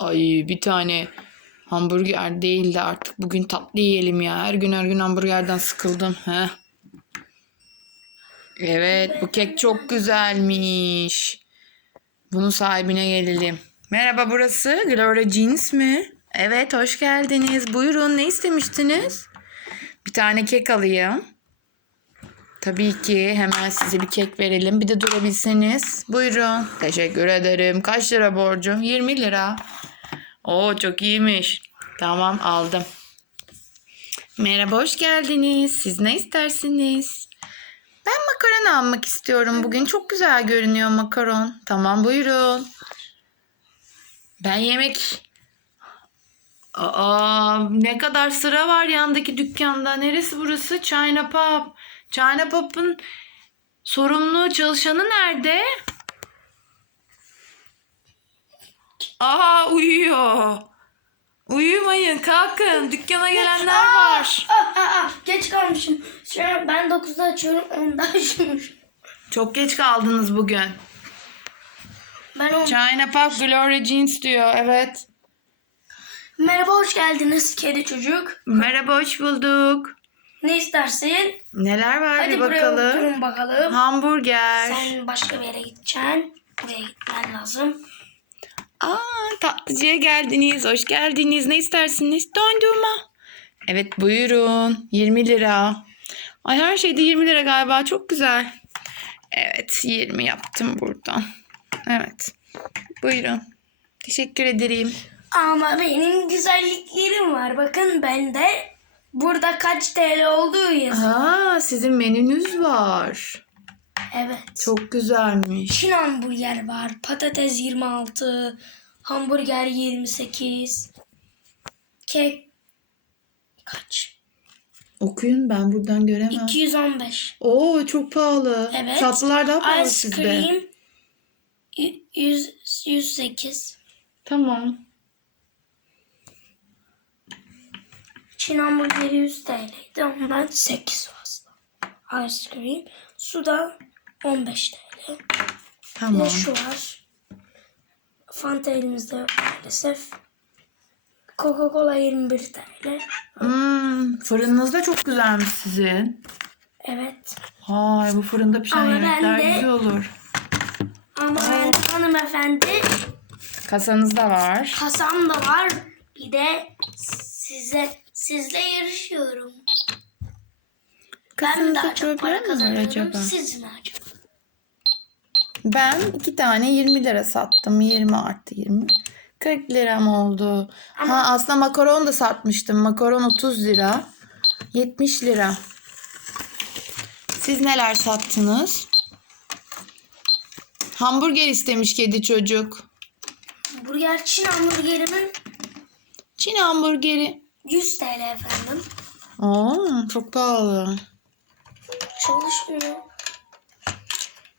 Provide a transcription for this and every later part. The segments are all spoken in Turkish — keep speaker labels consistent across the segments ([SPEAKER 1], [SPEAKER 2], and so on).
[SPEAKER 1] Ay bir tane hamburger değil de artık bugün tatlı yiyelim ya. Her gün her gün hamburgerden sıkıldım. Heh. Evet bu kek çok güzelmiş. Bunun sahibine gelelim. Merhaba burası Gloria Jeans mi? Evet hoş geldiniz. Buyurun ne istemiştiniz? Bir tane kek alayım. Tabii ki hemen size bir kek verelim. Bir de durabilseniz. Buyurun. Teşekkür ederim. Kaç lira borcum? 20 lira. Oo çok iyiymiş. Tamam aldım. Merhaba hoş geldiniz. Siz ne istersiniz? Ben makaron almak istiyorum bugün. Çok güzel görünüyor makaron. Tamam buyurun. Ben yemek... Aa ne kadar sıra var yandaki dükkanda. Neresi burası? China Pub. China Pub'ın sorumlu çalışanı nerede? Aa uyuyor. Uyumayın kalkın. Dükkana gelenler var.
[SPEAKER 2] Ah, ah, ah, geç kalmışım. Şu an ben 9'da açıyorum 10'da açıyormuş.
[SPEAKER 1] Çok geç kaldınız bugün.
[SPEAKER 2] Ben on...
[SPEAKER 1] China Pub Gloria Jeans diyor. Evet.
[SPEAKER 2] Merhaba hoş geldiniz kedi çocuk.
[SPEAKER 1] Merhaba hoş bulduk.
[SPEAKER 2] Ne istersin?
[SPEAKER 1] Neler var
[SPEAKER 2] Hadi
[SPEAKER 1] bir bakalım.
[SPEAKER 2] oturun bakalım.
[SPEAKER 1] Hamburger.
[SPEAKER 2] Sen başka bir yere gideceksin. Buraya gitmen lazım.
[SPEAKER 1] Aa tatlıcıya geldiniz. Hoş geldiniz. Ne istersiniz? Dondurma. Evet buyurun. 20 lira. Ay her şeyde 20 lira galiba. Çok güzel. Evet 20 yaptım buradan. Evet. Buyurun. Teşekkür ederim.
[SPEAKER 2] Ama benim güzelliklerim var. Bakın bende burada kaç TL olduğu yazıyor.
[SPEAKER 1] Aa sizin menünüz var.
[SPEAKER 2] Evet.
[SPEAKER 1] Çok güzelmiş.
[SPEAKER 2] Çin hamburger var. Patates 26. Hamburger 28. Kek kaç?
[SPEAKER 1] Okuyun ben buradan göremem.
[SPEAKER 2] 215.
[SPEAKER 1] Oo çok pahalı.
[SPEAKER 2] Evet.
[SPEAKER 1] Tatlılar daha pahalı
[SPEAKER 2] Ice
[SPEAKER 1] sizde.
[SPEAKER 2] cream y- 100, 108.
[SPEAKER 1] Tamam.
[SPEAKER 2] Çin hamburgeri 100 TL'ydi. Ondan 8 fazla. Ice cream. Su da 15 TL. Bir
[SPEAKER 1] Tamam.
[SPEAKER 2] de şu var. Fanta elimizde yok maalesef. Coca-Cola 21 TL.
[SPEAKER 1] Hmm, fırınınız da çok güzelmiş sizin.
[SPEAKER 2] Evet.
[SPEAKER 1] Hay bu fırında pişen
[SPEAKER 2] Ama
[SPEAKER 1] yemekler
[SPEAKER 2] ben de-
[SPEAKER 1] güzel olur.
[SPEAKER 2] Ama ben hanımefendi
[SPEAKER 1] Kasanızda var.
[SPEAKER 2] kasam da var. Bir de size sizle yarışıyorum. Ben
[SPEAKER 1] Kasanızda
[SPEAKER 2] daha çok para kazanıyorum.
[SPEAKER 1] acaba?
[SPEAKER 2] Siz mi acaba?
[SPEAKER 1] Ben iki tane 20 lira sattım. 20 artı 20. 40 liram oldu. Ha aslında makaron da satmıştım. Makaron 30 lira. 70 lira. Siz neler sattınız? Hamburger istemiş kedi çocuk.
[SPEAKER 2] Burger Çin hamburgerimin
[SPEAKER 1] Çin hamburgeri.
[SPEAKER 2] 100 TL efendim.
[SPEAKER 1] Oo, çok pahalı.
[SPEAKER 2] Çalışmıyor.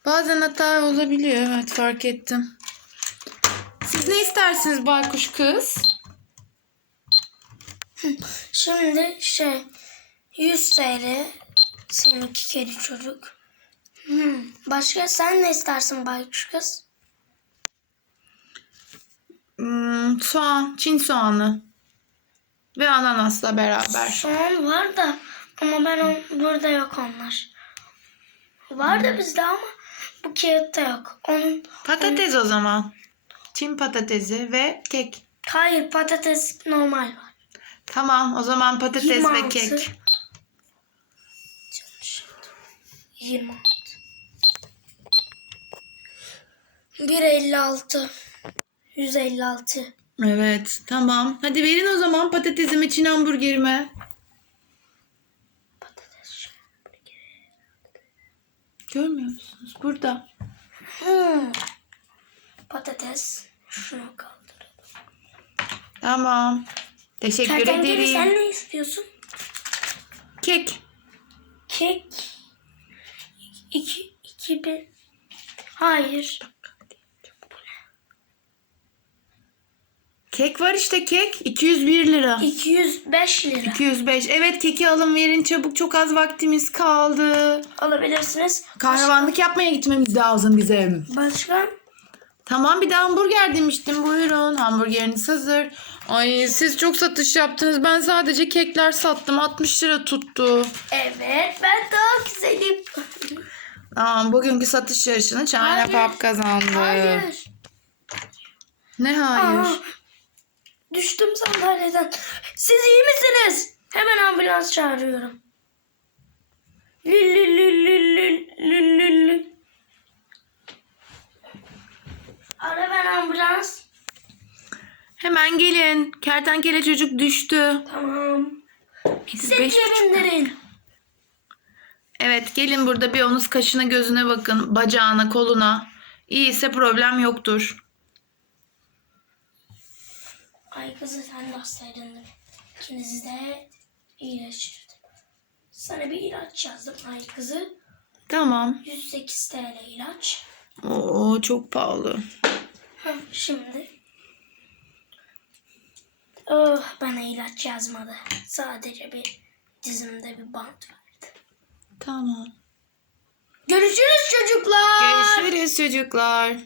[SPEAKER 1] Bazen hata olabiliyor. Evet fark ettim. Siz ne istersiniz baykuş kız?
[SPEAKER 2] Şimdi şey 100 TL seninki kedi çocuk. Hmm. Başka sen ne istersin baykuş kız?
[SPEAKER 1] Hmm, soğan, Çin soğanı. Ve ananasla beraber.
[SPEAKER 2] Soğan var da ama ben on, burada yok onlar. Var da bizde ama bu kağıtta yok. Onun
[SPEAKER 1] Patates o zaman. Çin patatesi ve kek.
[SPEAKER 2] hayır patates normal var.
[SPEAKER 1] Tamam o zaman patates ve
[SPEAKER 2] 26.
[SPEAKER 1] kek.
[SPEAKER 2] 26. 156. 156.
[SPEAKER 1] Evet tamam. Hadi verin o zaman patatesimi Çin hamburgerime. Görmüyor musunuz? Burada.
[SPEAKER 2] Hmm. Patates. Şunu kaldıralım.
[SPEAKER 1] Tamam. Teşekkür
[SPEAKER 2] Kertenkele
[SPEAKER 1] ederim.
[SPEAKER 2] sen ne istiyorsun?
[SPEAKER 1] Kek.
[SPEAKER 2] Kek. İki, iki bir. Hayır.
[SPEAKER 1] Kek var işte kek. 201 lira.
[SPEAKER 2] 205 lira
[SPEAKER 1] 205. Evet keki alın verin çabuk çok az vaktimiz kaldı.
[SPEAKER 2] alabilirsiniz.
[SPEAKER 1] Kahramanlık yapmaya gitmemiz lazım bizim.
[SPEAKER 2] Başka?
[SPEAKER 1] Tamam bir de hamburger demiştim. Buyurun hamburgeriniz hazır. Ay siz çok satış yaptınız. Ben sadece kekler sattım. 60 lira tuttu.
[SPEAKER 2] Evet ben daha güzelim.
[SPEAKER 1] Aa, bugünkü satış yarışını Çağla. Pap kazandı.
[SPEAKER 2] Hayır.
[SPEAKER 1] Ne hayır?
[SPEAKER 2] Aa, düştüm sandalyeden. Siz iyi misiniz? Hemen ambulans çağırıyorum. Lül lül lül lül lül lül lül. Ara ben ambulans.
[SPEAKER 1] Hemen gelin. Kertenkele çocuk düştü.
[SPEAKER 2] Tamam.
[SPEAKER 1] Beş
[SPEAKER 2] Setleri
[SPEAKER 1] buçuk.
[SPEAKER 2] indirin.
[SPEAKER 1] Evet gelin burada bir omuz kaşına gözüne bakın. Bacağına koluna. İyiyse problem yoktur.
[SPEAKER 2] Ay kızı sen de hastaydın değil mi? İkinizi de iyileştirdim. Sana bir ilaç yazdım ay kızı.
[SPEAKER 1] Tamam.
[SPEAKER 2] 108 TL ilaç.
[SPEAKER 1] Oo çok pahalı.
[SPEAKER 2] Heh, şimdi. Oh bana ilaç yazmadı. Sadece bir dizimde bir bant verdi.
[SPEAKER 1] Tamam.
[SPEAKER 2] Görüşürüz çocuklar.
[SPEAKER 1] Görüşürüz çocuklar.